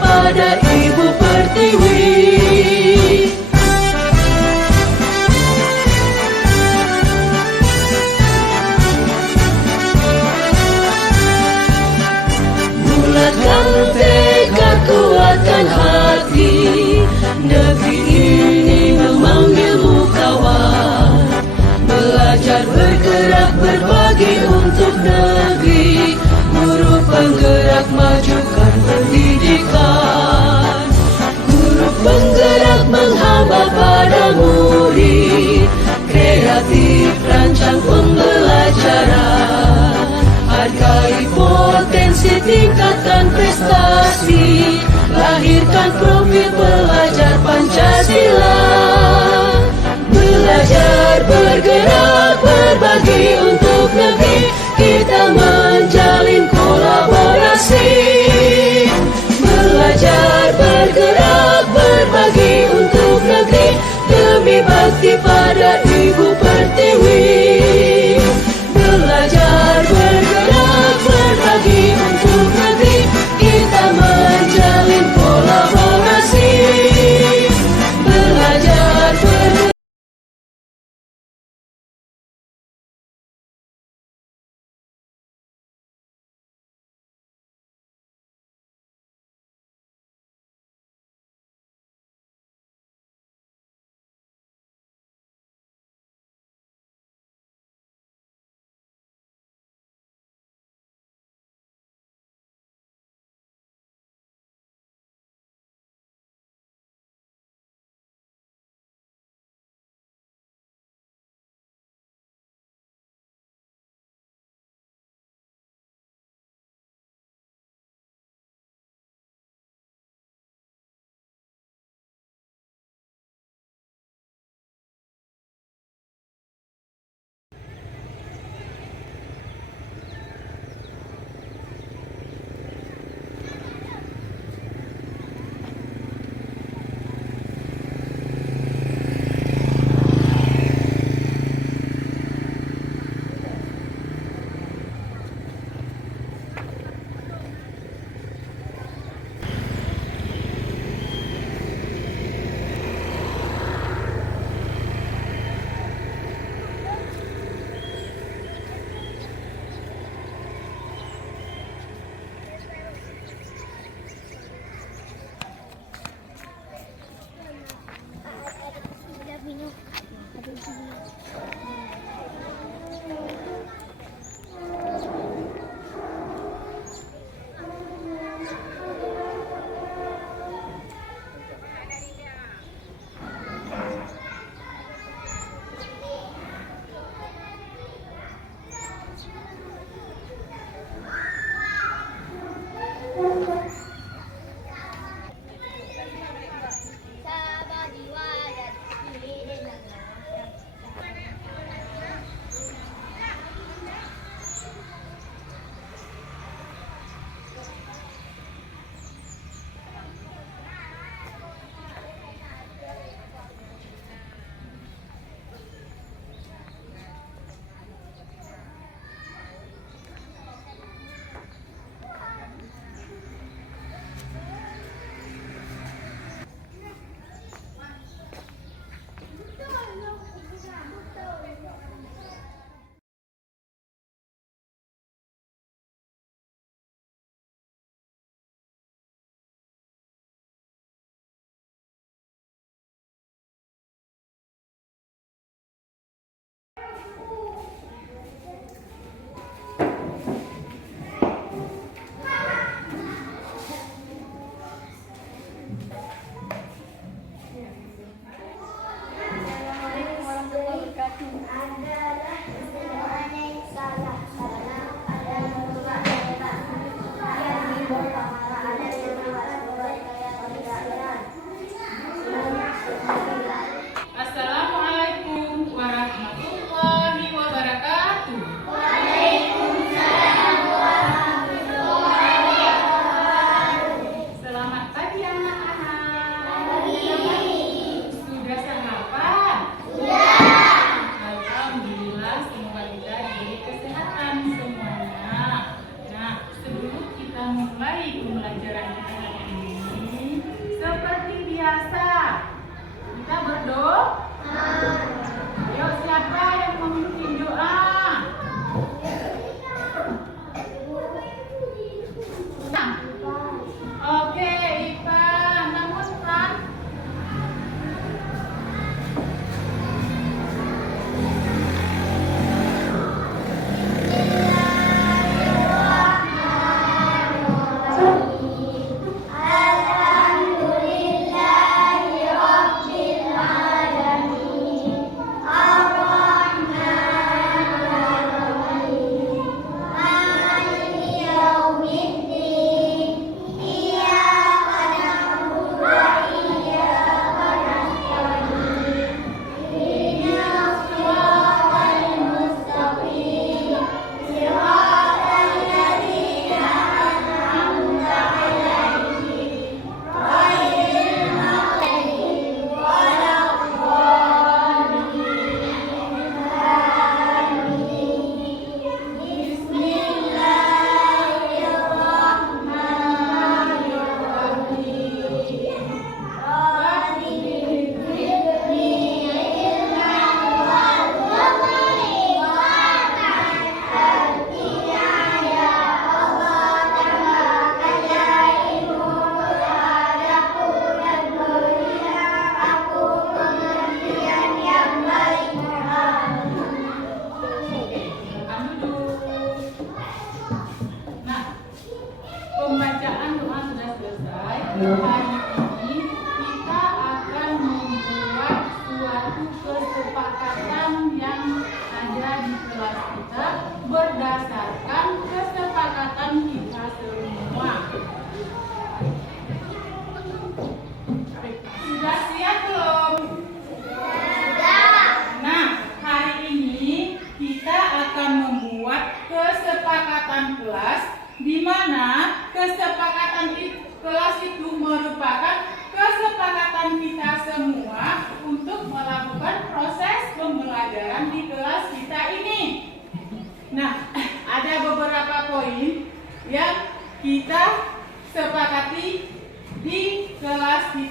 pada Ibu Pertiwi. Bulatkan tekad, kuatkan hati, negeri ini memanggilmu kawan. Belajar, bergerak, berbagi untuk negeri, guru penggerak majukan pendidikan. Guru penggerak menghamba pada murid, kreatif rancang pembelajaran. Hargai potensi, tingkatkan prestasi, lahirkan profil pelajar Pancasila. Belajar, bergerak, berbagi untuk negeri, kita menjalin kolaborasi. Belajar, bergerak, berbagi untuk negeri, demi bakti pada Ibu Pertiwi.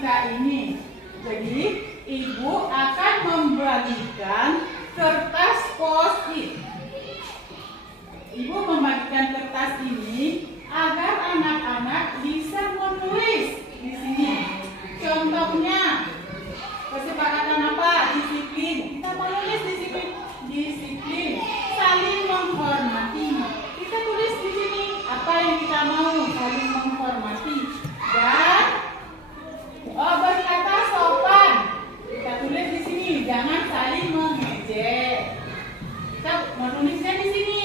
matematika ini. Jadi, Ibu akan membagikan kertas post-it. Ibu membagikan kertas ini agar anak-anak bisa menulis di sini. Contohnya, kesepakatan apa? Disiplin. Kita menulis disiplin. Disiplin. Saling menghormati. Kita tulis di sini apa yang kita mau. Saling menghormati. Dan berkata sopan. Kita tulis di sini. Jangan saling mengejek. Kita menulisnya di sini.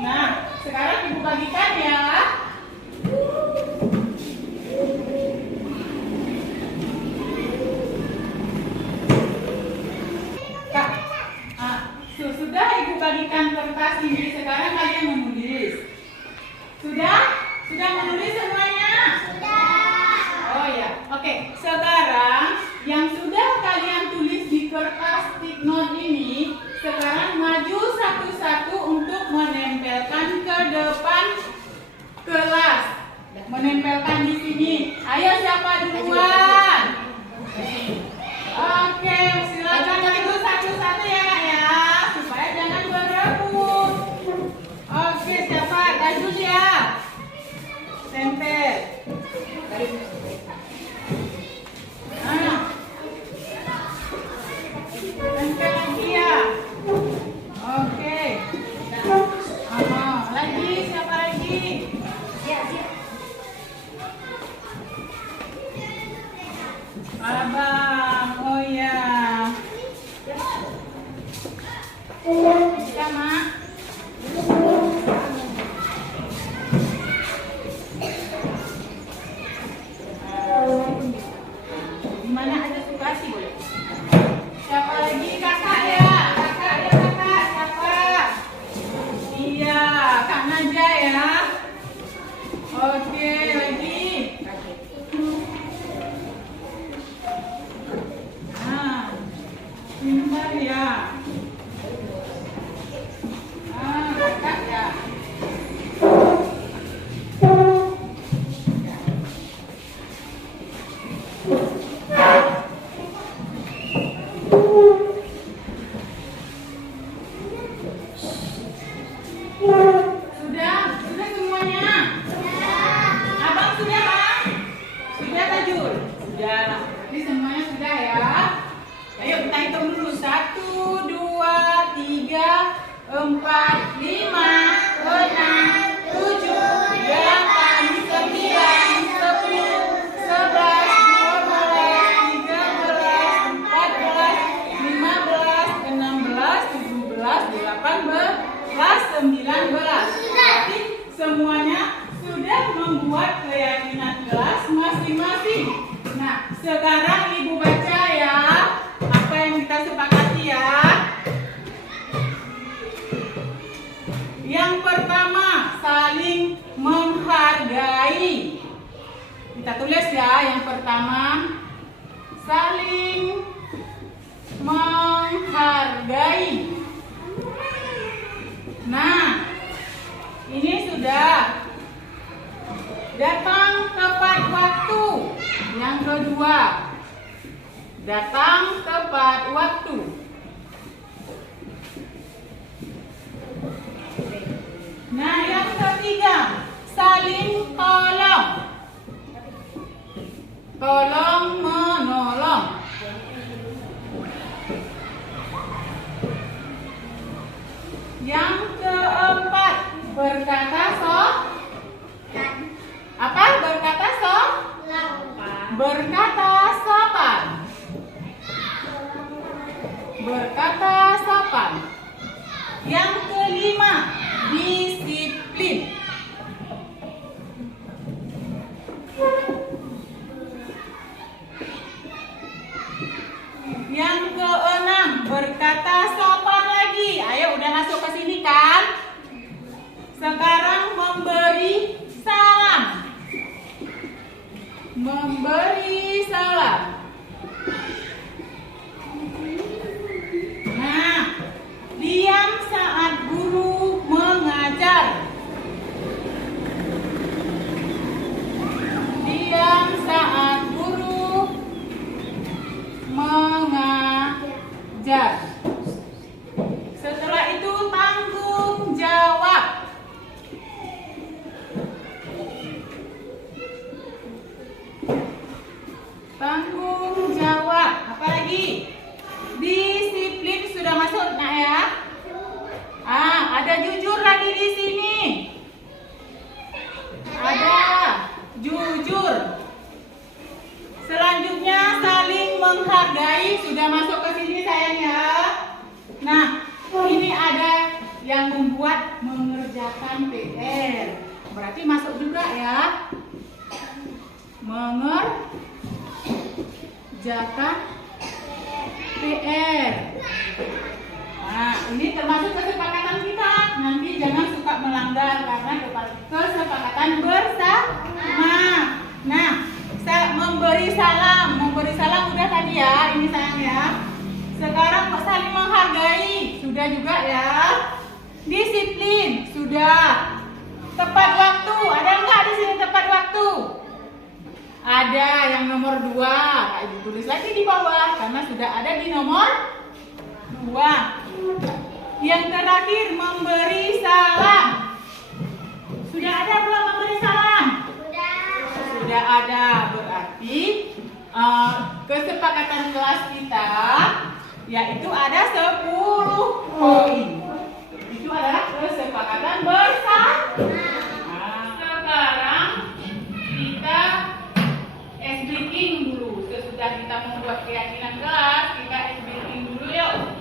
Nah, sekarang Ibu bagikan ya. Sudah Ibu bagikan kertas ini, sekarang kalian menulis. Sudah? Sudah menulis semuanya? Sudah. Oh ya, oke. Sekarang yang sudah kalian tulis di kertas stick note ini, sekarang maju satu-satu untuk menempelkan ke depan kelas. Menempelkan di sini. Ayo siapa duluan? Oke, silakan Ibu satu-satu ya Kak ya, supaya jangan berebut. Oke, siapa? Tajul ya. Tempel. Tempel lagi ya. Oke. Lagi siapa lagi? Abang, oh ya. Bisa, Mak? Dimana ada suka sih boleh. Siapa lagi? Kakak ya? Kakak ya kakak? Siapa? Iya, Kak Naja ya. Oke, lagi. Pintar ya. Kakak ya. Sudah semuanya? Abang sudah, Bang? Sudah, Tajul? Sudah. Jadi semuanya sudah ya. Ayo kita hitung dulu. 1, 2, 3, 4, 5, 6, 7, 8, 9, 10, 11, 12, 13, 14, 15, 16, 17, 18, 19. Berarti semuanya sudah membuat keyakinan kelas masing-masing. Nah, sekarang Ibu baca ya. Apa yang kita sepakati ya? Yang pertama, saling menghargai. Kita tulis ya, yang pertama, saling menghargai. Nah, ini sudah. Datang tepat waktu. Yang kedua, datang tepat waktu. Nah, yang ketiga, saling tolong. Tolong menolong. Yang keempat, berkata apa? Berkata berkata sopan. Berkata sopan. Yang kelima, disiplin. Yang keenam, berkata sopan lagi. Ayo, udah masuk ke sini kan? Sekarang memberi salam. Memberi salam. Nah, diam saat guru mengajar. Diam saat guru Apalagi? Disiplin sudah masuk, nak ya. Ada jujur lagi di sini. Ada jujur. Selanjutnya saling menghargai sudah masuk ke sini sayang ya. Nah, ini ada yang membuat mengerjakan PR. Berarti masuk juga ya. Mengerjakan PR. Nah, ini termasuk kesepakatan kita. Nanti jangan suka melanggar karena kesepakatan bersama. Nah, memberi salam udah tadi ya, ini sayang ya. Sekarang saling menghargai sudah juga ya. Disiplin sudah. Tepat waktu, ada nggak di sini tepat waktu? Ada yang nomor 2. Ibu tulis lagi di bawah karena sudah ada di nomor 2. Yang terakhir memberi salam. Sudah ada belum memberi salam? Sudah ada. Berarti kesepakatan kelas kita yaitu ada 10 poin. Itu adalah kesepakatan bersama. Sekarang kita ice breaking dulu. Sesudah kita membuat keyakinan kelas, kita ice breaking dulu yuk.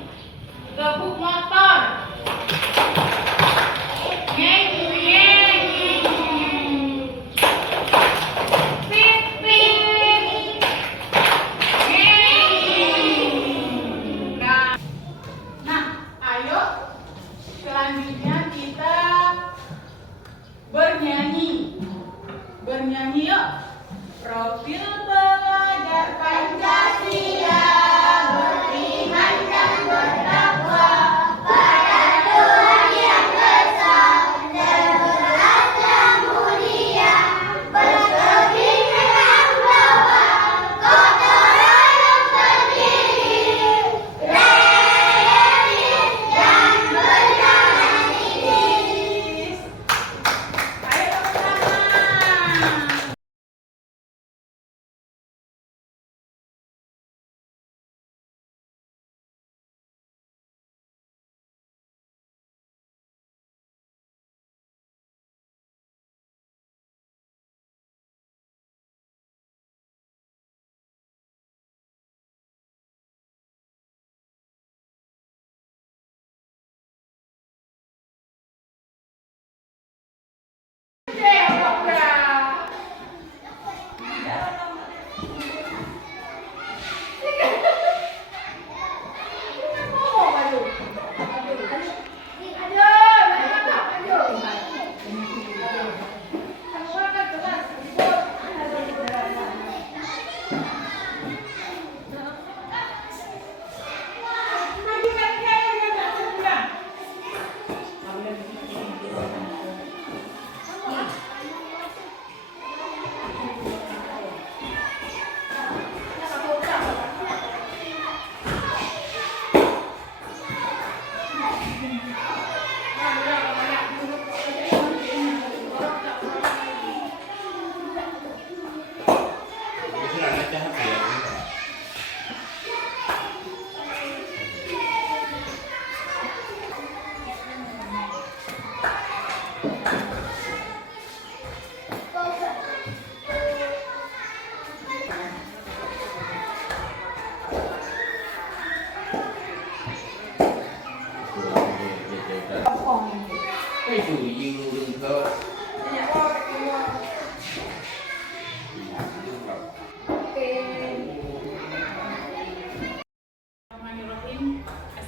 Gebuk motor. Selanjutnya kita bernyanyi yuk. Profil pelajar Pancasila, beriman dan bertakwa pada Tuhan yang Esa dan berat dan mulia, berkebinekaan bahwa kotoran yang berdiri, realistis dan berjalan. Ayo bersama.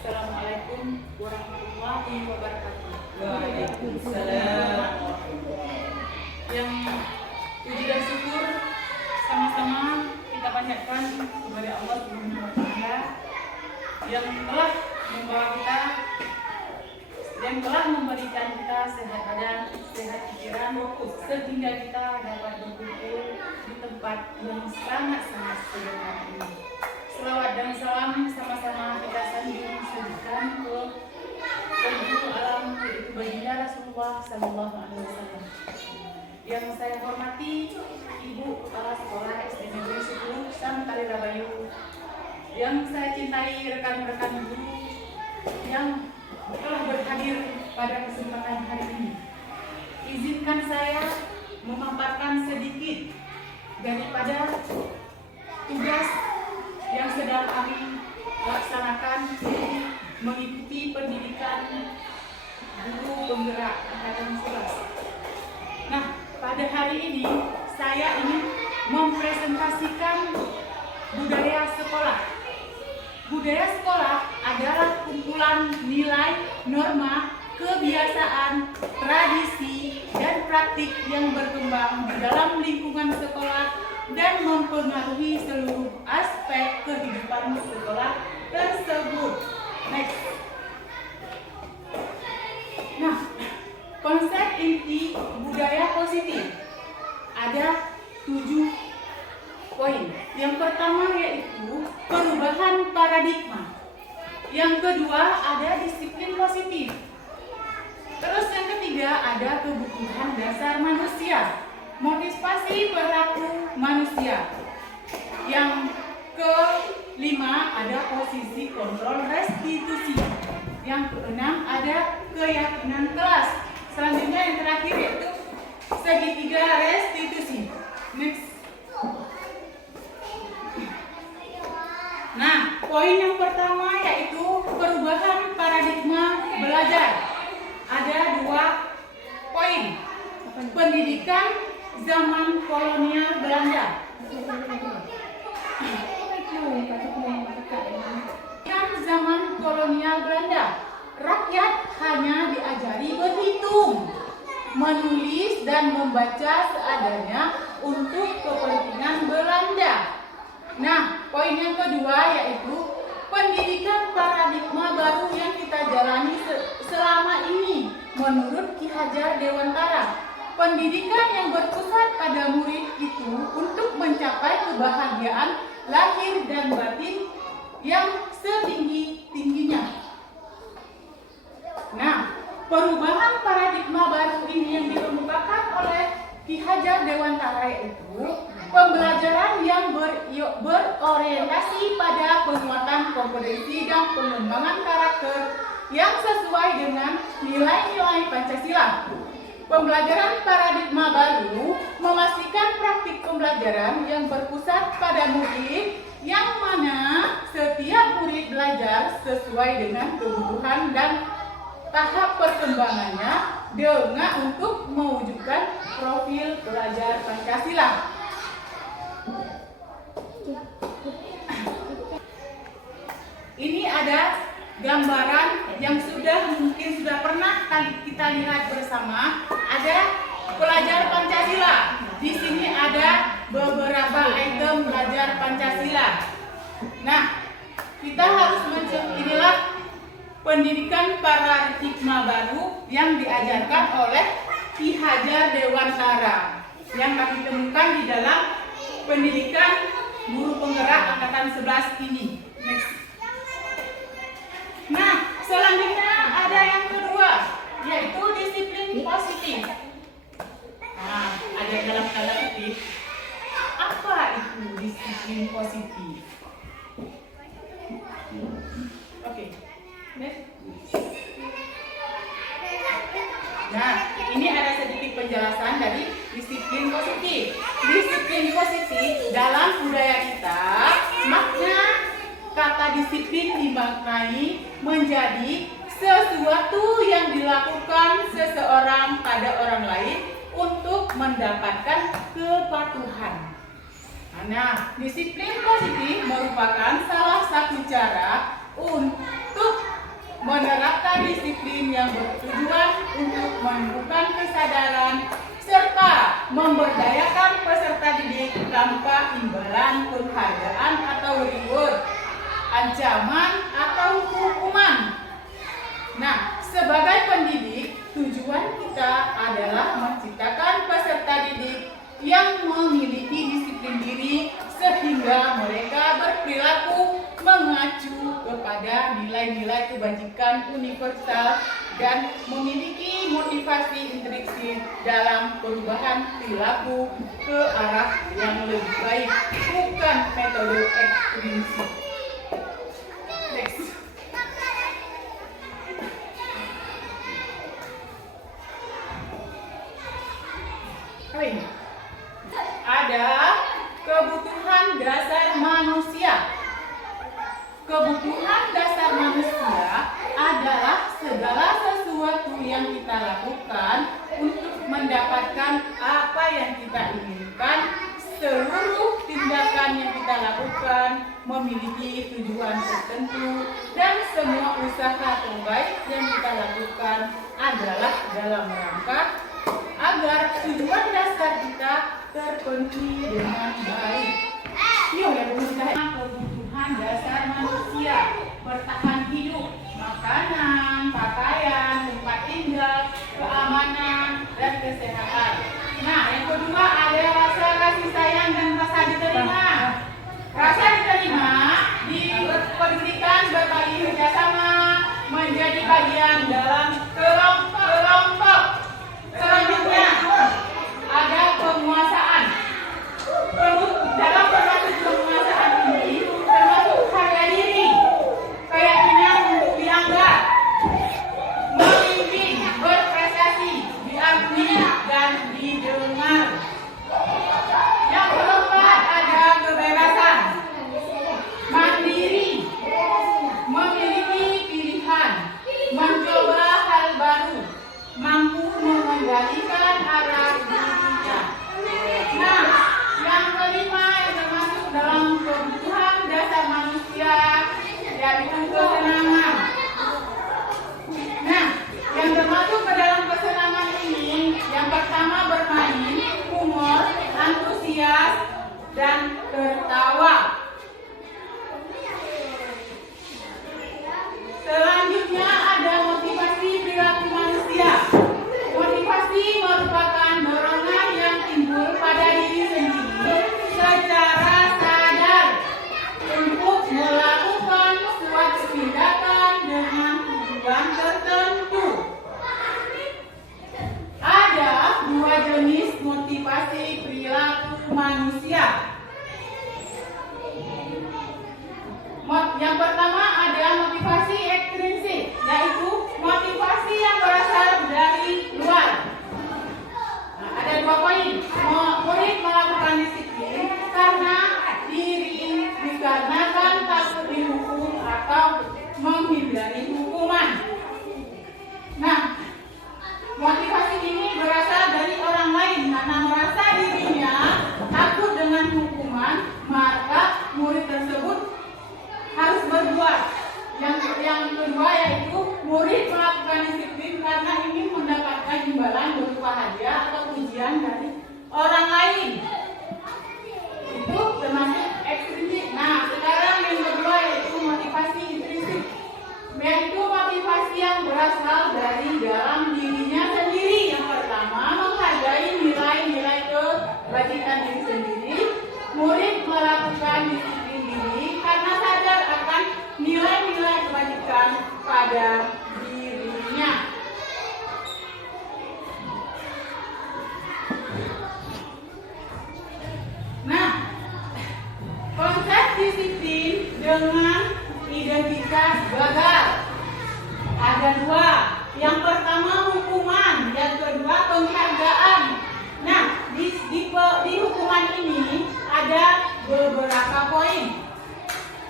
Assalamualaikum warahmatullahi wabarakatuh. Waalaikumsalam. Yang puji dan syukur sama-sama kita panjatkan kepada Allah Subhanahu wa Ta'ala yang telah membawa kita dan telah memberikan kita sehat badan, sehat pikiran, sehingga kita dapat berkumpul di tempat yang sangat-sangat sederhana ini. Selawat dan salam sama-sama kita sanjung sajikan ke penghulu alam, yaitu baginda Rasulullah Sallallahu Alaihi Wasallam. Yang saya hormati Ibu Kepala Sekolah SD Negeri 10 Santari Rabayu, yang saya cintai, rekan-rekan guru yang telah berhadir pada kesempatan hari ini. Izinkan saya memaparkan sedikit daripada tugas yang sedang kami laksanakan mengikuti pendidikan guru penggerak angkatan 11. Nah, pada hari ini saya ingin mempresentasikan budaya sekolah. Budaya sekolah adalah kumpulan nilai, norma, kebiasaan, tradisi, dan praktik yang berkembang di dalam lingkungan sekolah dan mempengaruhi seluruh aspek kehidupan sekolah tersebut. Next. Nah, konsep inti budaya positif ada 7 poin. Yang pertama yaitu perubahan paradigma. Yang kedua ada disiplin positif. Terus yang ketiga ada kebutuhan dasar manusia, motivasi perilaku manusia. Yang kelima ada posisi kontrol restitusi. Yang keenam ada keyakinan kelas. Selanjutnya yang terakhir yaitu segitiga restitusi. Next. Nah, poin yang pertama yaitu perubahan paradigma belajar. Ada 2 poin. Pendidikan zaman kolonial Belanda. Zaman kolonial Belanda, rakyat hanya diajari berhitung, menulis dan membaca seadanya untuk kepentingan Belanda. Nah, poin yang kedua yaitu pendidikan paradigma baru yang kita jalani selama ini menurut Ki Hajar Dewantara. Pendidikan yang berpusat pada murid itu untuk mencapai kebahagiaan lahir dan batin yang setinggi-tingginya. Nah, perubahan paradigma baru ini yang dikemukakan oleh Ki Hajar Dewantara yaitu pembelajaran yang berorientasi pada penguatan kompetensi dan pengembangan karakter yang sesuai dengan nilai-nilai Pancasila. Pembelajaran paradigma baru memastikan praktik pembelajaran yang berpusat pada murid, yang mana setiap murid belajar sesuai dengan kebutuhan dan tahap perkembangannya dengan untuk mewujudkan profil pelajar Pancasila. Ini ada gambaran yang mungkin sudah pernah kita lihat bersama. Ada pelajar Pancasila. Di sini ada beberapa item belajar Pancasila. Nah, kita harus inilah pendidikan paradigma baru yang diajarkan oleh Ki Hajar Dewantara yang kami temukan di dalam pendidikan guru penggerak angkatan 11 ini. Next. Nah, selanjutnya ada yang kedua, yaitu disiplin positif. Nah, ada dalam tanda kutip. Apa itu disiplin positif? Oke. Next. Nah, ini ada sedikit penjelasan dari disiplin positif. Disiplin positif dalam budaya kita, makna kata disiplin dimaknai menjadi sesuatu yang dilakukan seseorang pada orang lain untuk mendapatkan kepatuhan. Nah, disiplin positif merupakan salah satu cara untuk menerapkan disiplin yang bertujuan untuk menumbuhkan kesadaran serta memberdayakan peserta didik tanpa imbalan penghargaan atau reward, ancaman atau hukuman. Nah, sebagai pendidik, tujuan kita adalah menciptakan peserta didik yang memiliki disiplin diri sehingga mereka berperilaku mengacu kepada nilai-nilai kebajikan universal dan memiliki motivasi intrinsik dalam perubahan perilaku ke arah yang lebih baik, bukan metode ekstrinsik. diharapkan memiliki tujuan tertentu, dan semua usaha terbaik yang kita lakukan adalah dalam rangka agar tujuan dasar kita terpenuhi dengan baik. Yuk ya Bu, kebutuhan dasar manusia bertahan hidup, makanan, pakaian, tempat tinggal, keamanan, dan kesehatan. Nah, yang kedua ada rasa kasih sayang dan rasa diterima. Rasa diterima diberikan berbagi kerjasama, menjadi bagian dalam kelompok. Selanjutnya ada penguasaan. Dalam termasuk penguasaan ini termasuk harga diri, keyakinan untuk dianggap, memimpin, berprestasi, diakui dan didengar. Yang keempat ada kebebasan, mandiri, memiliki pilihan, mencoba hal baru, mampu mengendalikan arah dirinya. Nah, yang kelima yang termasuk dalam kebutuhan dasar manusia yaitu kesenangan. Nah, yang termasuk ke dalam kesenangan ini, yang pertama bermain, humor, antusias, dan tertawa. Selanjutnya ada motivasi perilaku manusia. Motivasi merupakan dorongan yang timbul pada diri sendiri secara sadar untuk melakukan suatu tindakan dengan tujuan tertentu. Ada dua jenis motivasi perilaku manusia. Yang pertama ada motivasi ekstrinsik, yaitu motivasi yang berasal dari luar. Nah, ada dua poin. Murid melakukan disiplin karena dikarenakan takut dihukum atau menghindari hukuman. Nah, motivasi ini berasal dari orang lain karena merasa dirinya takut dengan hukuman, maka murid tersebut harus berbuat. Yang kedua yaitu murid melakukan disiplin karena ingin mendapatkan imbalan berupa hadiah atau pujian dari orang lain. Itu termasuk ekstrinsik. Nah, sekarang yang kedua yaitu motivasi intrinsik, yaitu motivasi yang berasal dari dalam dirinya sendiri. Yang pertama, menghargai nilai-nilai kebajikan diri sendiri. Murid melakukan disiplin diri karena sadar akan nilai-nilai kebajikan pada dirinya. Nah, konsep disiplin dengan identitas gagal ada dua. Yang pertama hukuman, yang kedua penghargaan. Nah, di hukuman ini ada beberapa poin.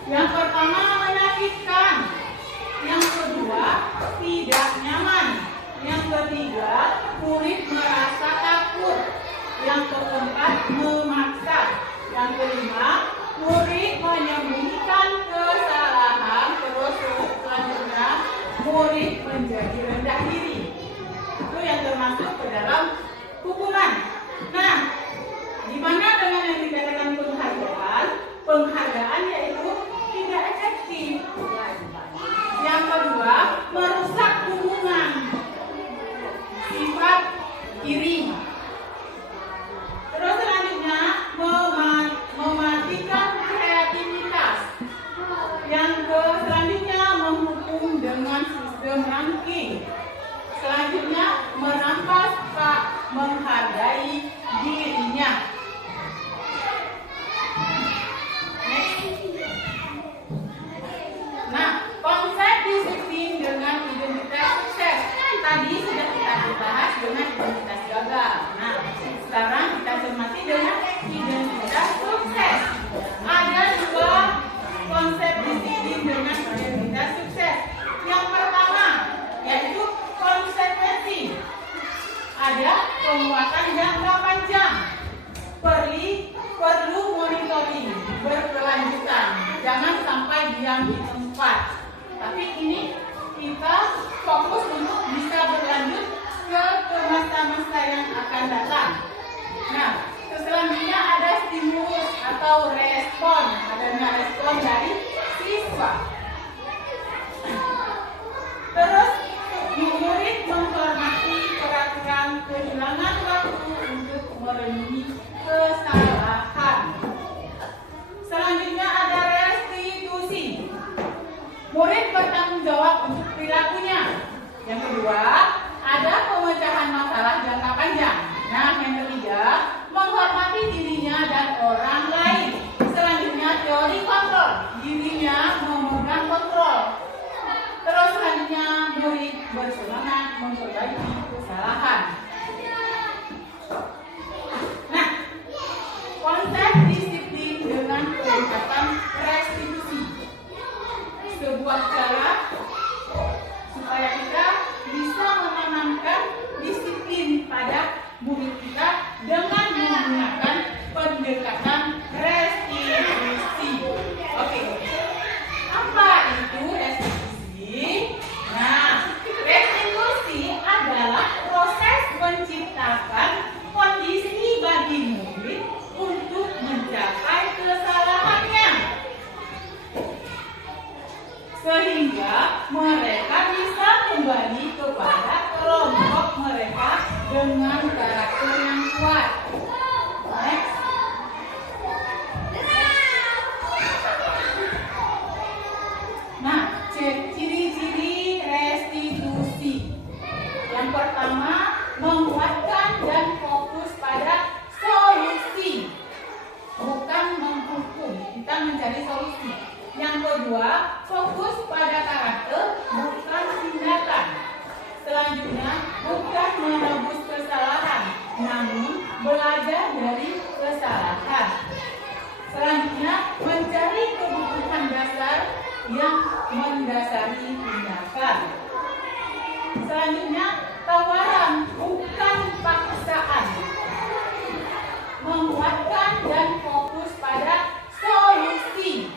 Yang pertama menyakitkan, yang kedua tidak nyaman, yang ketiga murid merasa takut, yang keempat memaksa, yang kelima murid menyembunyikan kesalahan, terus selanjutnya murid menjadi rendah diri. Itu yang termasuk ke dalam hukuman. Nah, gimana dengan yang dikatakan penghargaan? Penghargaan yaitu tidak efektif. Yang kedua, merusak hubungan, sifat iri. Terus selanjutnya mematikan kreativitas. Yang selanjutnya menghukum dengan sistem ranking. Selanjutnya merampas hak menghargai dirinya. Nah, konsep disiplin dengan identitas sukses tadi sudah kita bahas dengan identitas gagal. Nah, sekarang kita cermati dengan identitas sukses. Ada dua konsep disiplin dengan identitas sukses. Yang pertama yaitu konsekuensi. Ada penguatan jangka panjang. diam di tempat. Tapi ini kita fokus untuk bisa berlanjut ke masa-masa yang akan datang. Nah, selanjutnya ada stimulus atau respon, adanya respon dari siswa. Terus murid menghormati peraturan, kehilangan waktu untuk merenungi kesalahan. Selanjutnya ada restitusi. Murid bertanggung jawab untuk perilakunya. Yang kedua, ada pemecahan masalah jangka panjang. Nah, yang ketiga, menghormati dirinya dan orang lain. Selanjutnya, teori kontrol. Dirinya memegang kontrol. Terus selanjutnya, murid bersemangat memperbaiki kesalahan. Nah, konsep disiplin dengan pendekatan restitusi. Sebuah cara supaya kita bisa menanamkan disiplin pada murid kita dengan menggunakan pendekatan restitusi. Oke. Apa itu restitusi? Nah, restitusi adalah proses menciptakan kondisi bagi murid untuk mencapai kesalahannya, sehingga mereka bisa kembali kepada kelompok mereka dengan karakter yang kuat. Next. Nah, ciri-ciri restitusi. Yang pertama, menguatkan dan fokus pada solusi, bukan menghukum. Kita mencari solusi. Yang kedua, fokus pada karakter, bukan tindakan. Selanjutnya, bukan menebus kesalahan, namun belajar dari kesalahan. Selanjutnya, mencari kebutuhan dasar yang mendasari tindakan. Selanjutnya, tawaran, bukan paksaan. Menguatkan dan fokus pada solusi,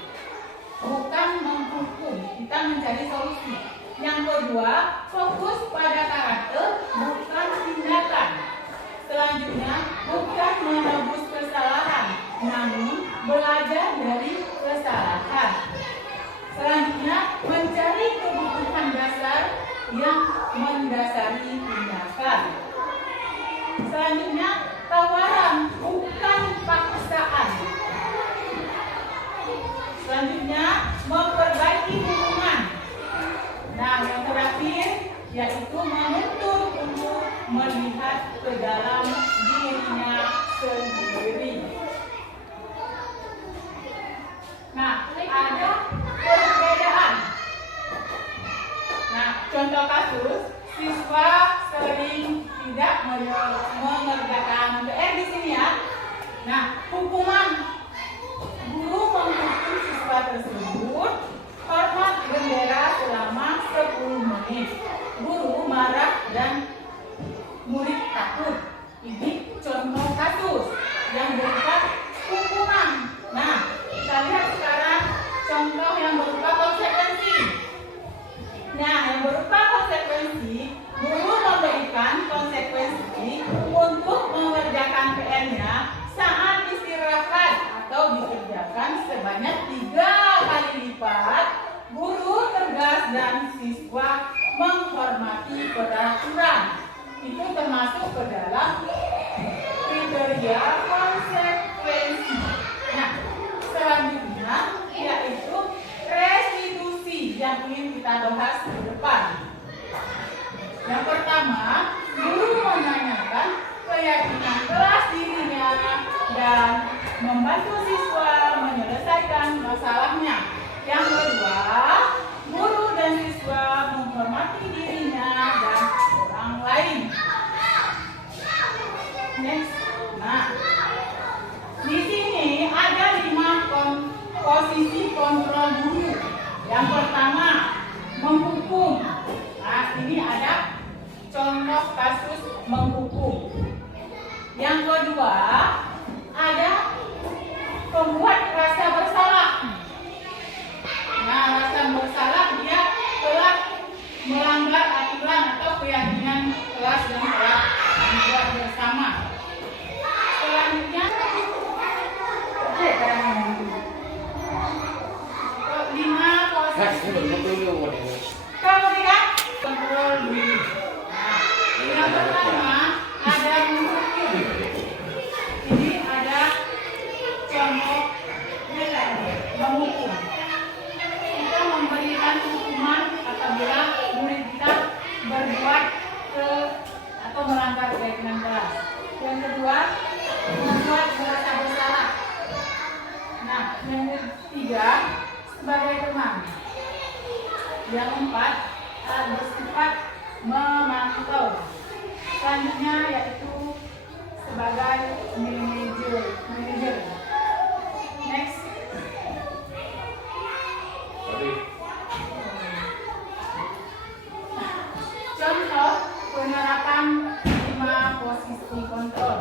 bukan menghukum. Kita mencari solusi. Yang kedua, fokus pada karakter, bukan tindakan. Selanjutnya, bukan menebus kesalahan, namun belajar dari kesalahan. Selanjutnya, mencari kebutuhan dasar yang mendasari tindakan. Selanjutnya, tawaran, bukan paksaan. Selanjutnya, memperbaiki hubungan. Nah, yang terakhir yaitu menuntut untuk melihat ke dalam dirinya sendiri. Nah, ada perbedaan. Nah, contoh kasus, siswa sering tidak mengerjakan PR di sini ya. Nah, hukuman. Guru menghukum siswa tersebut hormat bendera selama 10 menit. Guru marah dan murid takut. Ini contoh kasus yang berupa hukuman. Nah, kita lihat sekarang contoh yang berupa konsekuensi. Nah, yang berupa konsekuensi, guru memberikan konsekuensi untuk mengerjakan PR-nya saat istirahat atau dikerjakan sebanyak 3 kali lipat. Guru tegas dan siswa menghormati peraturan. Itu termasuk ke dalam kriteria konsekuensi. Nah, selanjutnya yaitu restitusi yang ingin kita bahas ke depan. Yang pertama, guru menanyakan keyakinan kelas dirinya dan membantu siswa menyelesaikan masalahnya. Yang kedua, guru dan siswa menghormati dirinya dan orang lain. Next. Nah, di sini ada 5 posisi kontrol guru. Yang pertama, menghukum. Nah, ini ada contoh kasus menghukum. Yang kedua, ada pembuat rasa bersalah. Nah, Kalau tidak, kontrol diri. Nah, yang pertama ada menghukum. Ini ada contoh menghukum. Kita memberikan hukuman apabila murid kita berbuat atau melanggar keyakinan kelas. Yang kedua, membuat merasa bersalah. Nah, yang ketiga, sebagai teman. Yang keempat, bersifat memantau. Selanjutnya yaitu sebagai manajer. Next. Contoh penerapan 5 posisi kontrol.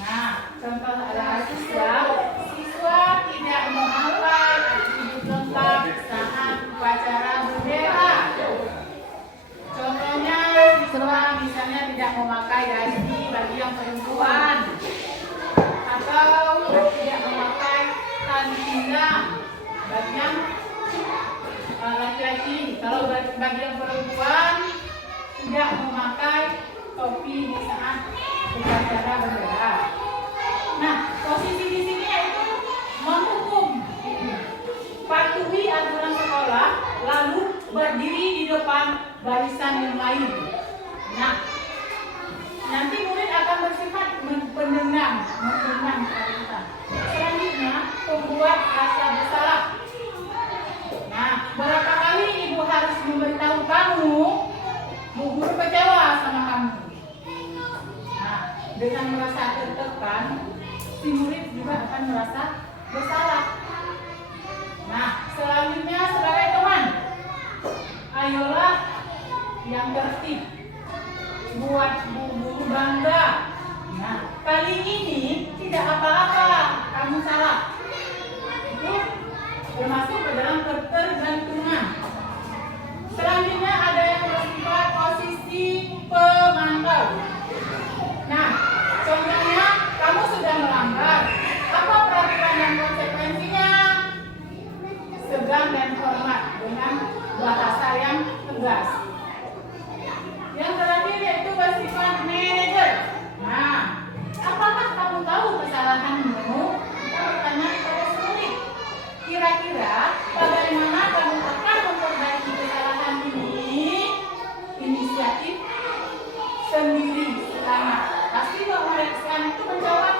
Nah, contoh adalah siswa tidak memakai atribut lengkap saat upacara bendera. Contohnya siswa misalnya tidak memakai dasi bagi yang perempuan atau tidak memakai tali pinggang bagi yang laki-laki. Kalau bagi yang perempuan tidak memakai topi di saat upacara bendera. Nah, posisi di sini yaitu menghukum. Patuhi aturan sekolah, lalu berdiri di depan barisan yang lain. Nah, nanti murid akan bersifat mendendam aturan. Selanjutnya, membuat rasa bersalah. Nah, berapa kali ibu harus memberitahu kamu, bu guru kecewa sama kamu. Nah, dengan merasa tertekan, si murid juga akan merasa bersalah. Nah, selanjutnya sebagai teman, ayolah yang tertib, buat bu guru bangga. Nah, kali ini tidak apa-apa, kamu salah. Itu termasuk ke dalam ketergantungan. Selanjutnya ada yang bersifat posisi pemantau. Nah, contohnya kamu sudah melanggar. Apa peraturan dan konsekuensinya? Segan dan hormat dengan bahasa yang tegas. Yang terakhir yaitu bersifat manajer. Nah, apakah kamu tahu kesalahanmu? Kita bertanya kepada murid. Kira-kira bagaimana kamu akan memperbaiki kesalahan ini? Inisiatif sendiri sekarang. Pasti kalau sekarang itu menjawab,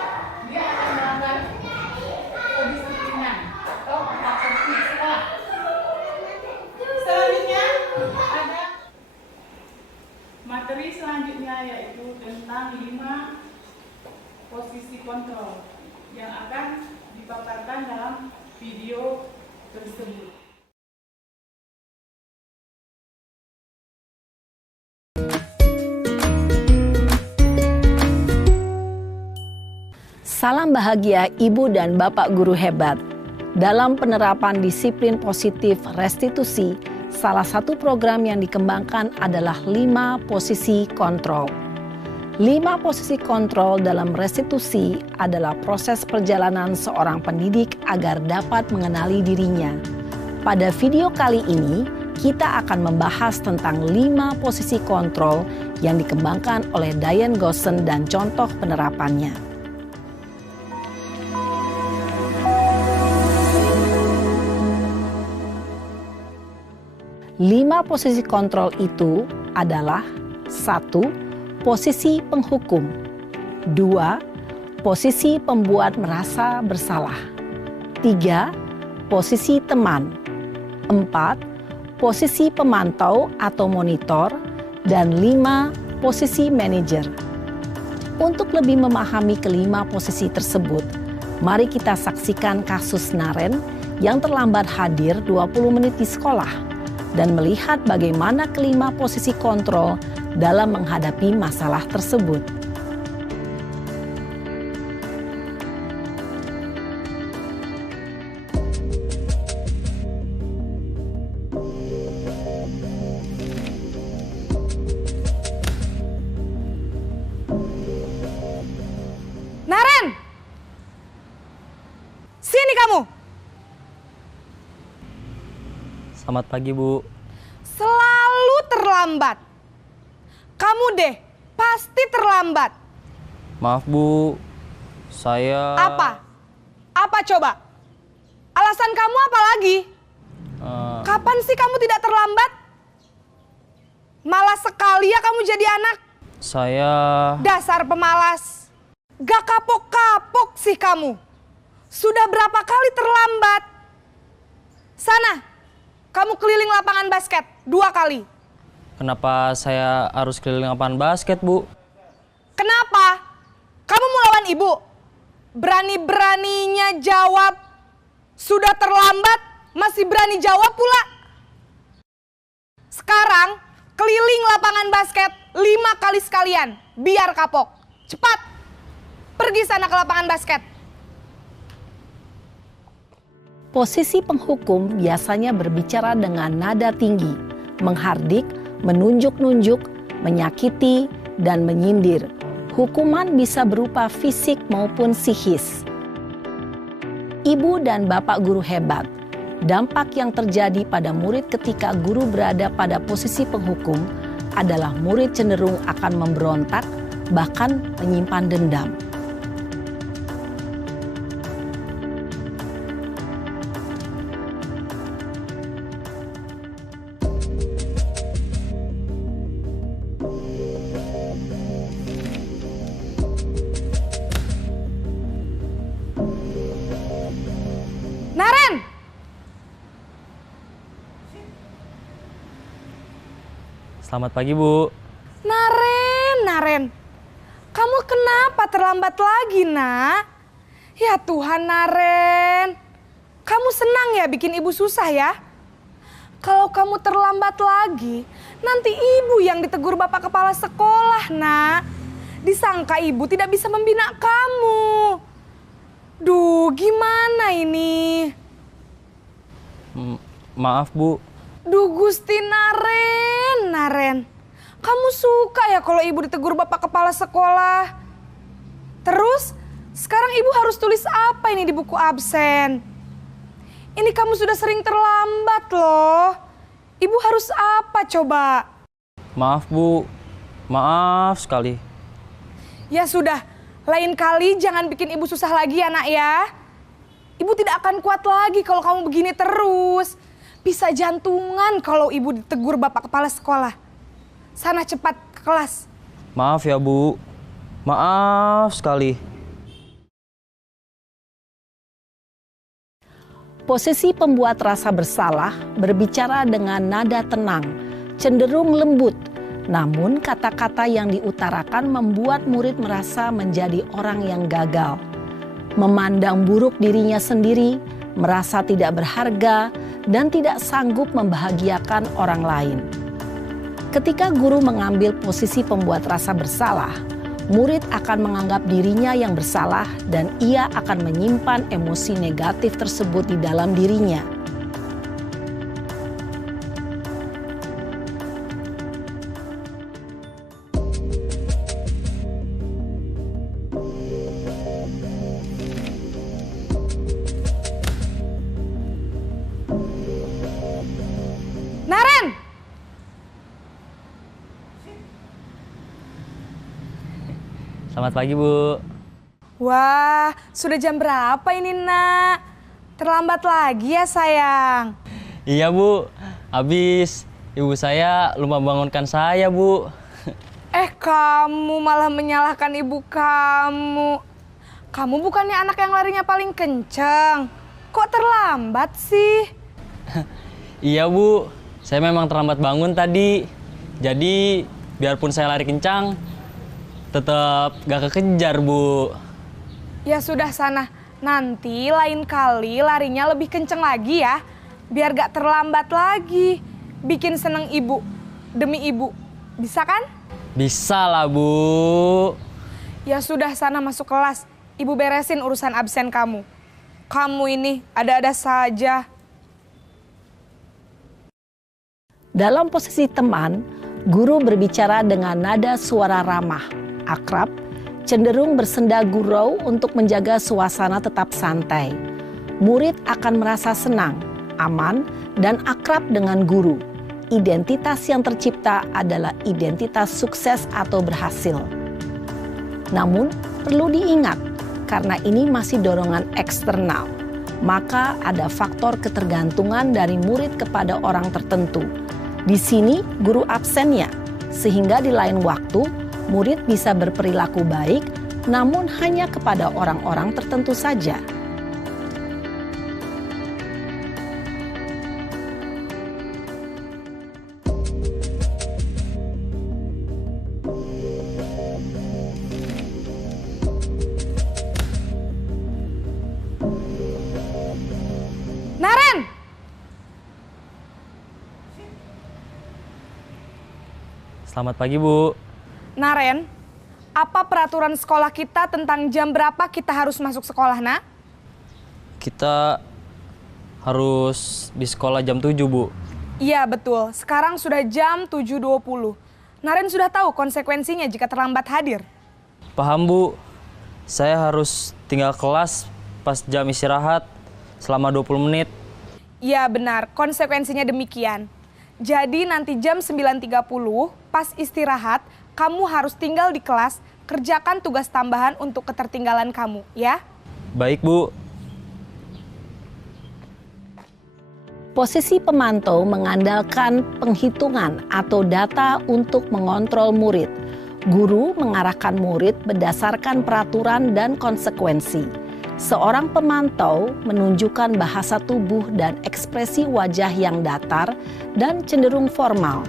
dia akan melanggar kedisiplinan atau persepsi sekolah. Selanjutnya ada materi selanjutnya yaitu tentang 5 posisi kontrol yang akan dipaparkan dalam video tersebut. Salam bahagia Ibu dan Bapak guru hebat. Dalam penerapan disiplin positif restitusi, salah satu program yang dikembangkan adalah 5 posisi kontrol. 5 posisi kontrol dalam restitusi adalah proses perjalanan seorang pendidik agar dapat mengenali dirinya. Pada video kali ini, kita akan membahas tentang 5 posisi kontrol yang dikembangkan oleh Diane Goossen dan contoh penerapannya. 5 posisi kontrol itu adalah 1. Posisi penghukum. 2. Posisi pembuat merasa bersalah. 3. Posisi teman. 4. Posisi pemantau atau monitor. Dan 5. Posisi manajer. Untuk lebih memahami kelima posisi tersebut, mari kita saksikan kasus Naren yang terlambat hadir 20 menit di sekolah dan melihat bagaimana kelima posisi kontrol dalam menghadapi masalah tersebut. Naren! Sini kamu! Selamat pagi, Bu. Selalu terlambat. Kamu deh, pasti terlambat. Maaf, Bu. Saya... Apa? Apa coba? Alasan kamu apa lagi? Kapan sih kamu tidak terlambat? Malas sekali ya kamu jadi anak. Saya... Dasar pemalas. Gak kapok-kapok sih kamu. Sudah berapa kali terlambat? Sana, kamu keliling lapangan basket 2 kali. Kenapa saya harus keliling lapangan basket, Bu? Kenapa? Kamu mau lawan ibu? Berani-beraninya jawab. Sudah terlambat, masih berani jawab pula. Sekarang, keliling lapangan basket 5 kali sekalian. Biar kapok. Cepat. Pergi sana ke lapangan basket. Posisi penghukum biasanya berbicara dengan nada tinggi, menghardik, menunjuk-nunjuk, menyakiti, dan menyindir. Hukuman bisa berupa fisik maupun psikis. Ibu dan bapak guru hebat. Dampak yang terjadi pada murid ketika guru berada pada posisi penghukum adalah murid cenderung akan memberontak, bahkan menyimpan dendam. Naren! Selamat pagi, Bu. Naren. Kamu kenapa terlambat lagi, nak? Ya Tuhan, Naren. Kamu senang ya bikin ibu susah ya? Kalau kamu terlambat lagi, nanti ibu yang ditegur bapak kepala sekolah, nak. Disangka ibu tidak bisa membina kamu. Duh, gimana ini? Maaf, Bu. Duh, Gusti Naren. Kamu suka ya kalau ibu ditegur bapak kepala sekolah? Terus, sekarang ibu harus tulis apa ini di buku absen? Ini kamu sudah sering terlambat loh. Ibu harus apa coba? Maaf, Bu. Maaf sekali. Ya sudah, lain kali jangan bikin ibu susah lagi ya, nak ya. Ibu tidak akan kuat lagi kalau kamu begini terus. Bisa jantungan kalau ibu ditegur bapak kepala sekolah. Sana cepat ke kelas. Maaf ya, Bu. Maaf sekali. Posisi pembuat rasa bersalah berbicara dengan nada tenang, cenderung lembut. Namun kata-kata yang diutarakan membuat murid merasa menjadi orang yang gagal. Memandang buruk dirinya sendiri, merasa tidak berharga, dan tidak sanggup membahagiakan orang lain. Ketika guru mengambil posisi pembuat rasa bersalah, murid akan menganggap dirinya yang bersalah dan ia akan menyimpan emosi negatif tersebut di dalam dirinya. Naren! Selamat pagi, Bu. Wah, sudah jam berapa ini, nak? Terlambat lagi ya, sayang? Iya, Bu. Habis ibu saya lupa bangunkan saya, Bu. Kamu malah menyalahkan ibu kamu. Kamu bukannya anak yang larinya paling kenceng. Kok terlambat sih? Iya, Bu. Saya memang terlambat bangun tadi. Jadi, biarpun saya lari kencang, tetap gak kekejar, Bu. Ya sudah sana, nanti lain kali larinya lebih kenceng lagi ya. Biar gak terlambat lagi. Bikin seneng ibu, demi ibu. Bisa kan? Bisa lah, Bu. Ya sudah sana masuk kelas. Ibu beresin urusan absen kamu. Kamu ini ada-ada saja. Dalam posisi teman, guru berbicara dengan nada suara ramah, akrab, cenderung bersenda gurau untuk menjaga suasana tetap santai. Murid akan merasa senang aman, dan akrab dengan guru. Identitas yang tercipta adalah identitas sukses atau berhasil. Namun, perlu diingat, karena ini masih dorongan eksternal, maka ada faktor ketergantungan dari murid kepada orang tertentu. Di sini, guru absennya, sehingga di lain waktu, murid bisa berperilaku baik, namun hanya kepada orang-orang tertentu saja. Naren! Selamat pagi, Bu. Naren, apa peraturan sekolah kita tentang jam berapa kita harus masuk sekolah, nak? Kita harus di sekolah jam 7, Bu. Iya, betul. Sekarang sudah jam 7.20. Naren sudah tahu konsekuensinya jika terlambat hadir. Paham, Bu. Saya harus tinggal kelas pas jam istirahat selama 20 menit. Iya, benar. Konsekuensinya demikian. Jadi nanti jam 9.30 pas istirahat, kamu harus tinggal di kelas, kerjakan tugas tambahan untuk ketertinggalan kamu, ya? Baik, Bu. Posisi pemantau mengandalkan penghitungan atau data untuk mengontrol murid. Guru mengarahkan murid berdasarkan peraturan dan konsekuensi. Seorang pemantau menunjukkan bahasa tubuh dan ekspresi wajah yang datar dan cenderung formal.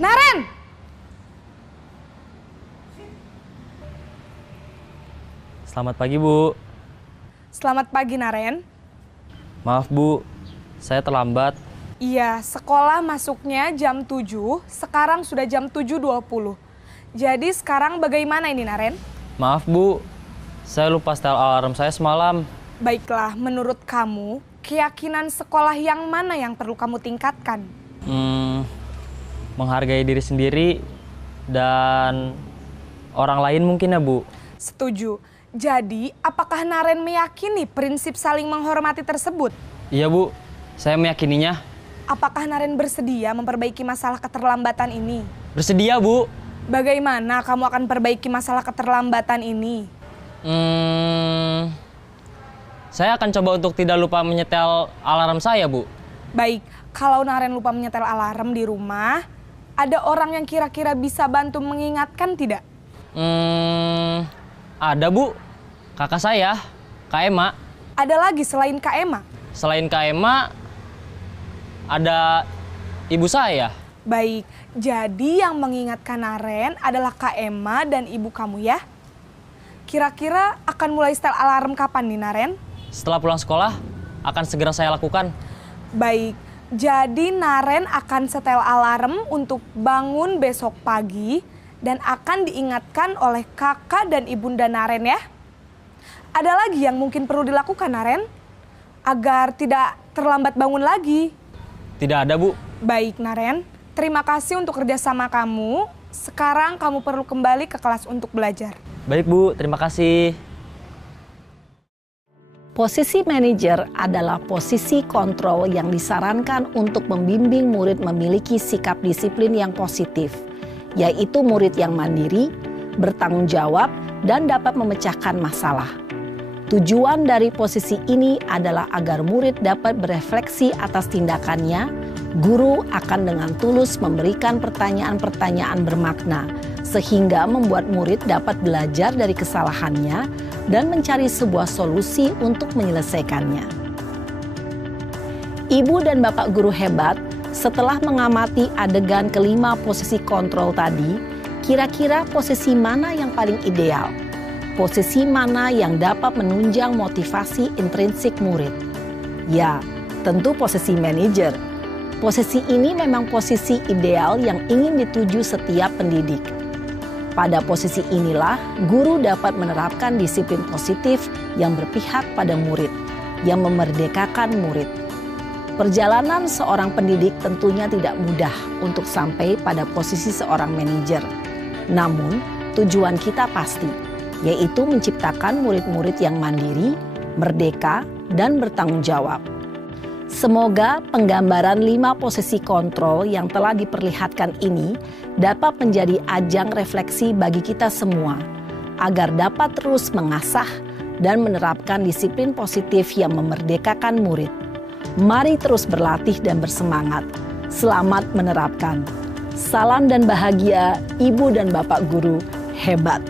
Naren! Selamat pagi, Bu. Selamat pagi, Naren. Maaf, Bu. Saya terlambat. Iya, sekolah masuknya jam 7, sekarang sudah jam 7.20. Jadi sekarang bagaimana ini, Naren? Maaf, Bu. Saya lupa setel alarm saya semalam. Baiklah, menurut kamu, keyakinan sekolah yang mana yang perlu kamu tingkatkan? Menghargai diri sendiri dan orang lain mungkin ya, Bu. Setuju. Jadi, apakah Naren meyakini prinsip saling menghormati tersebut? Iya, Bu. Saya meyakininya. Apakah Naren bersedia memperbaiki masalah keterlambatan ini? Bersedia, Bu. Bagaimana kamu akan perbaiki masalah keterlambatan ini? Saya akan coba untuk tidak lupa menyetel alarm saya, Bu. Baik, kalau Naren lupa menyetel alarm di rumah, ada orang yang kira-kira bisa bantu mengingatkan tidak? Ada, Bu. Kakak saya, Kak Ema. Ada lagi selain Kak Ema? Selain Kak Ema, ada ibu saya. Baik, jadi yang mengingatkan Naren adalah Kak Ema dan ibu kamu ya? Kira-kira akan mulai setel alarm kapan nih, Naren? Setelah pulang sekolah, akan segera saya lakukan. Baik, jadi Naren akan setel alarm untuk bangun besok pagi dan akan diingatkan oleh kakak dan ibunda Naren ya. Ada lagi yang mungkin perlu dilakukan, Naren? Agar tidak terlambat bangun lagi. Tidak ada, Bu. Baik, Naren. Terima kasih untuk kerjasama kamu. Sekarang kamu perlu kembali ke kelas untuk belajar. Baik, Bu. Terima kasih. Posisi manajer adalah posisi kontrol yang disarankan untuk membimbing murid memiliki sikap disiplin yang positif, yaitu murid yang mandiri, bertanggung jawab, dan dapat memecahkan masalah. Tujuan dari posisi ini adalah agar murid dapat berefleksi atas tindakannya. Guru akan dengan tulus memberikan pertanyaan-pertanyaan bermakna, sehingga membuat murid dapat belajar dari kesalahannya dan mencari sebuah solusi untuk menyelesaikannya. Ibu dan Bapak guru hebat, setelah mengamati adegan kelima posisi kontrol tadi, kira-kira posisi mana yang paling ideal? Posisi mana yang dapat menunjang motivasi intrinsik murid? Ya, tentu posisi manajer. Posisi ini memang posisi ideal yang ingin dituju setiap pendidik. Pada posisi inilah, guru dapat menerapkan disiplin positif yang berpihak pada murid, yang memerdekakan murid. Perjalanan seorang pendidik tentunya tidak mudah untuk sampai pada posisi seorang manajer. Namun, tujuan kita pasti, yaitu menciptakan murid-murid yang mandiri, merdeka, dan bertanggung jawab. Semoga penggambaran 5 posisi kontrol yang telah diperlihatkan ini dapat menjadi ajang refleksi bagi kita semua, agar dapat terus mengasah dan menerapkan disiplin positif yang memerdekakan murid. Mari terus berlatih dan bersemangat. Selamat menerapkan. Salam dan bahagia, Ibu dan Bapak Guru hebat.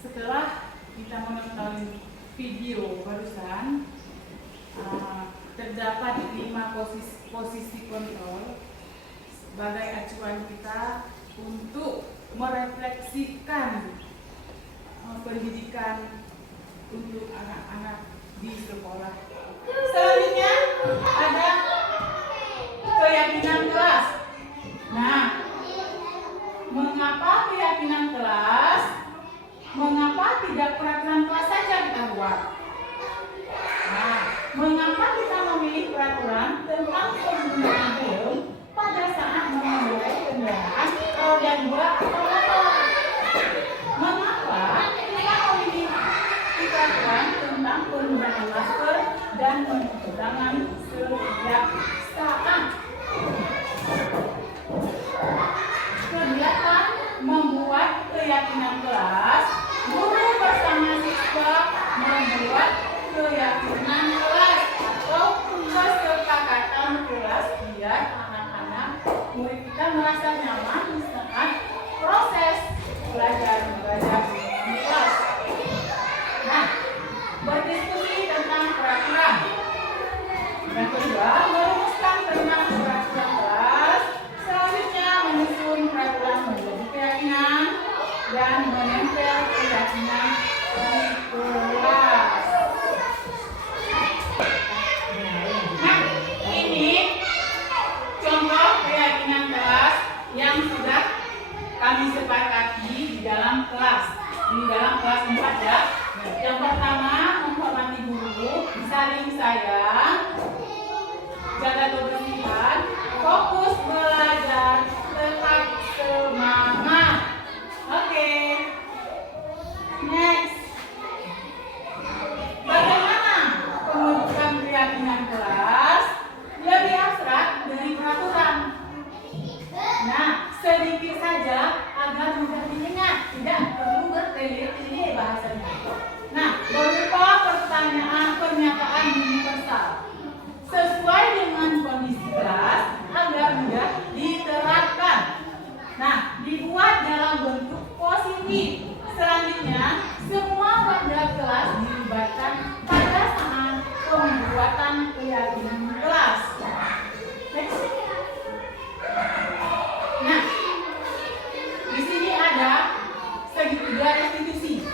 Setelah kita menonton video barusan, terdapat 5 posisi kontrol sebagai acuan kita untuk merefleksikan pendidikan untuk anak-anak di sekolah. Selanjutnya ada keyakinan kelas. Nah, mengapa keyakinan kelas? Mengapa tidak peraturan kelas saja kita buat? Nah, mengapa kita memilih peraturan tentang penggunaan helm pada saat mengendarai kendaraan roda 2 atau motor? Mengapa kita memilih peraturan tentang penggunaan masker dan mencuci tangan setiap saat? Kegiatan membuat keyakinan kelas, guru bersama siswa membuat keyakinan kelas atau kesepakatan kelas biar anak-anak murid kita merasa nyaman saat proses belajar mengajar di kelas. Nah, berdiskusi tentang peraturan. Yang kedua, merumuskan tentang peraturan kelas. Selanjutnya, menyusun peraturan menjadi keyakinan dan menempel keyakinan di kelas. Nah, ini contoh keyakinan kelas yang sudah kami sepakati di dalam kelas. Di dalam kelas 4 ya. Yang pertama, menghormati guru, saling sayang, jaga kebersihan, fokus belajar, tetap semangat. Oke. Next. Bagaimana pembentukan keyakinan kelas? Lebih abstrak dari peraturan. Nah, sedikit saja agar mudah diingat, tidak perlu bertele-tele bahasanya. Nah, berupa pernyataan universal sesuai dengan kondisi kelas agar mudah diterapkan. Nah, dibuat dalam bentuk positif. Selanjutnya, semua warga kelas dilibatkan pada saat pembuatan keyakinan kelas. Next. Nah, di sini ada segitiga restitusi.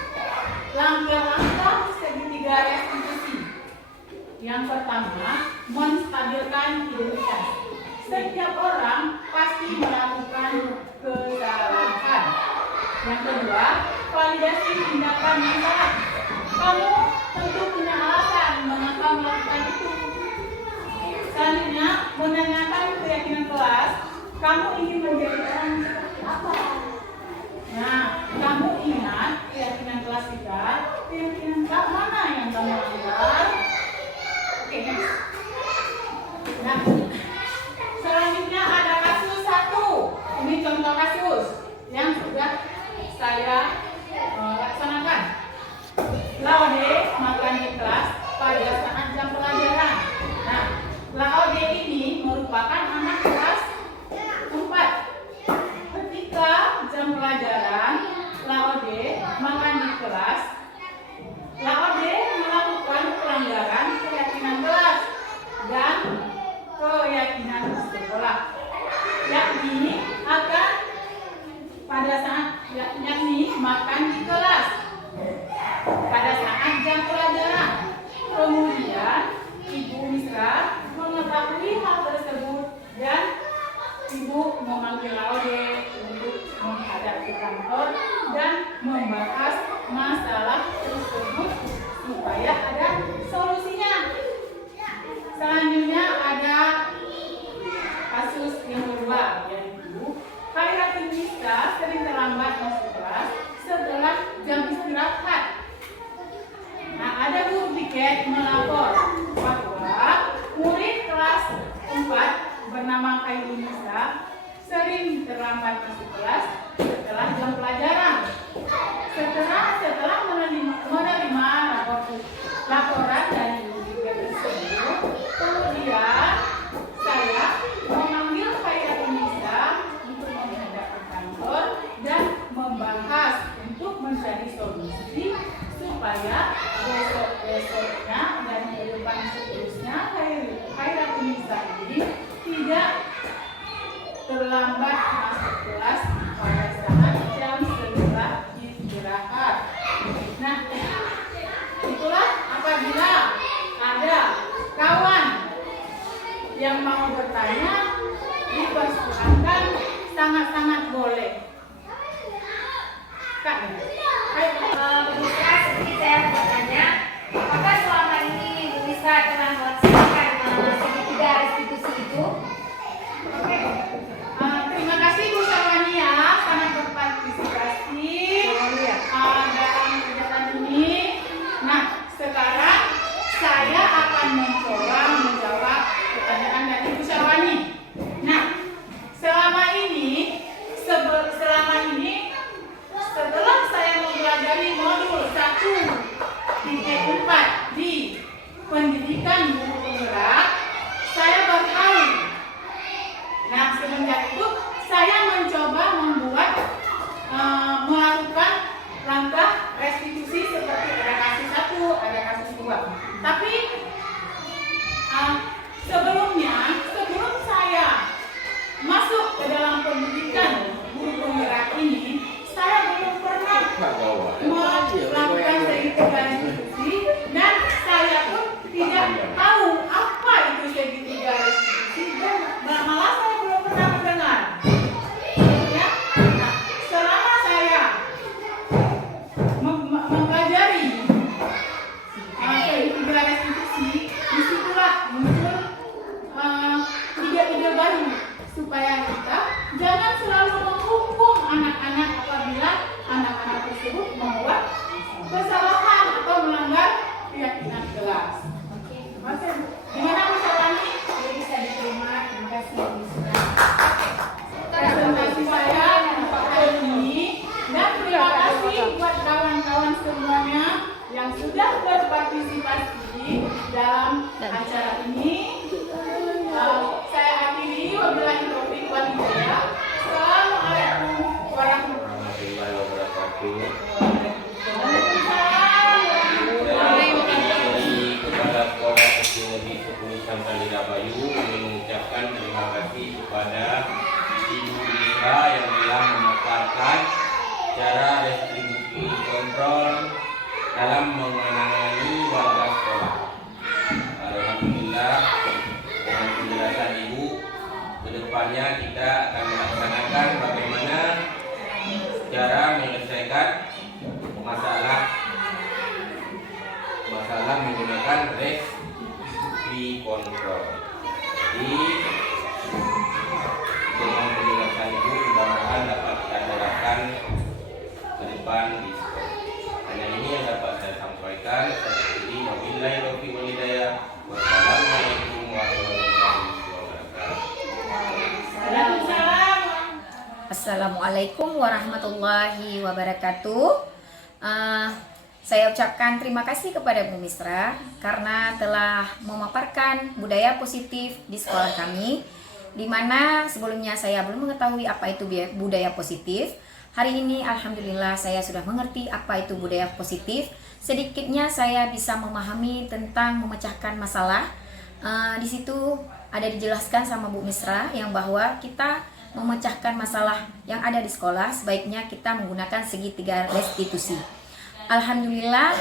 Langkah-langkah segitiga restitusi. Yang pertama, menstabilkan identitas. Setiap orang pasti melakukan kesalahan. Yang kedua, validasi tindakan yang salah. Kamu tentu punya alasan mengapa melakukan itu. Selanjutnya, menanyakan keyakinan kelas. Kamu ingin menjadi orang seperti apa? Nah, kamu ingat keyakinan kelas kita, keyakinan kelas mana yang kamu lakukan? Oke, next. Nah, selanjutnya ada kasus 1. Ini contoh kasus yang sudah saya laksanakan. Laude makan di kelas pada saat jam pelajaran. Nah, Laude ini merupakan anak kelas 4. Ketika jam pelajaran, Laude makan di kelas. Laude melakukan pelanggaran keyakinan kelas dan keyakinan sekolah, yakni akan pada saat yakni makan sering terlambat masuk kelas setelah jam pelajaran. Setelah menerima laporan dari guru tersebut, kemudian saya memanggil Khairatulnisa untuk menghadap ke kantor dan membahas untuk mencari solusi supaya besok-besoknya dan ke depan seterusnya Khairatulnisa ini tidak terlambat masuk kelas pada saat jam setelah istirahat. Nah, itulah apabila ada kawan yang mau bertanya, dipersilakan, sangat-sangat boleh. Kak, Bu Misra, seperti saya mau bertanya, apakah selama ini Bu Misra telah melaksanakan segitiga restitusi itu? oke. Terima kasih Bu Syarwania sangat berpartisipasi dalam kegiatan ini. Nah, sekarang saya akan mencoba menjawab pertanyaan dari Bu Syarwani. Nah, selama ini setelah saya mempelajari modul 1.4 di pendidikan guru penggerak, saya bertahu. Nah, semenjak itu saya mencoba melakukan langkah restitusi seperti ada kasus 1, ada kasus 2. Tapi sebelum saya masuk ke dalam pendidikan guru penggerak ini, saya belum pernah melakukan segitiga restitusi dan saya pun tidak tahu apa itu segitiga restitusi dan malah saya belum pernah mendengar. Ya, nah, selama saya mempelajari segitiga restitusi, disitulah muncul ide-ide baru supaya kita jangan selalu menghukum anak-anak apabila anak-anak tersebut membuat kesalahan atau melanggar keyakinan kelas. Gimana Bu Syarwani? Bisa diterima, terima kasih Bu Misra. Presentasi saya hari ini dan terima kasih buat kawan-kawan semuanya yang sudah berpartisipasi dalam acara ini. Saya akhiri, wabillahi taufiq wal hidayah. Assalamualaikum warahmatullahi wabarakatuh. Kepada Sekolah Teknologi Kepolisian Talida Bayu mengucapkan terima kasih kepada Ibu Misra yang telah memaparkan cara restribusi kontrol dalam menangani warga sekolah. Alhamdulillah, dengan penjelasan Ibu, kedepannya kita akan melaksanakan bagaimana cara menyelesaikan masalah menggunakan restriksi kontrol. Jadi dengan penjelasan itu mudah-mudahan dapat kita terapkan ke depan di sekolah. Hanya ini yang dapat saya sampaikan. Saya akhiri, wabillahi taufiq wal hidayah. Wassalamualaikum warahmatullahi wabarakatuh. Waalaikumsalam. Assalamualaikum warahmatullahi wabarakatuh. Saya ucapkan terima kasih kepada Bu Misra karena telah memaparkan budaya positif di sekolah kami, di mana sebelumnya saya belum mengetahui apa itu budaya positif. Hari ini alhamdulillah saya sudah mengerti apa itu budaya positif. Sedikitnya saya bisa memahami tentang memecahkan masalah. Di situ ada dijelaskan sama Bu Misra yang bahwa kita memecahkan masalah yang ada di sekolah sebaiknya kita menggunakan segitiga restitusi. Alhamdulillah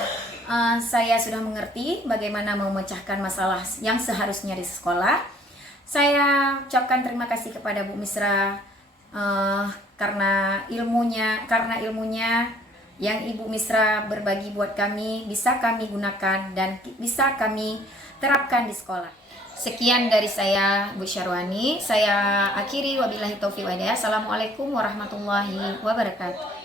saya sudah mengerti bagaimana memecahkan masalah yang seharusnya di sekolah. Saya ucapkan terima kasih kepada Bu Misra karena ilmunya yang Ibu Misra berbagi buat kami bisa kami gunakan dan bisa kami terapkan di sekolah. Sekian dari saya, Bu Syarwani. Saya akhiri, wabillahi taufiq wal hidayah. Assalamualaikum warahmatullahi wabarakatuh.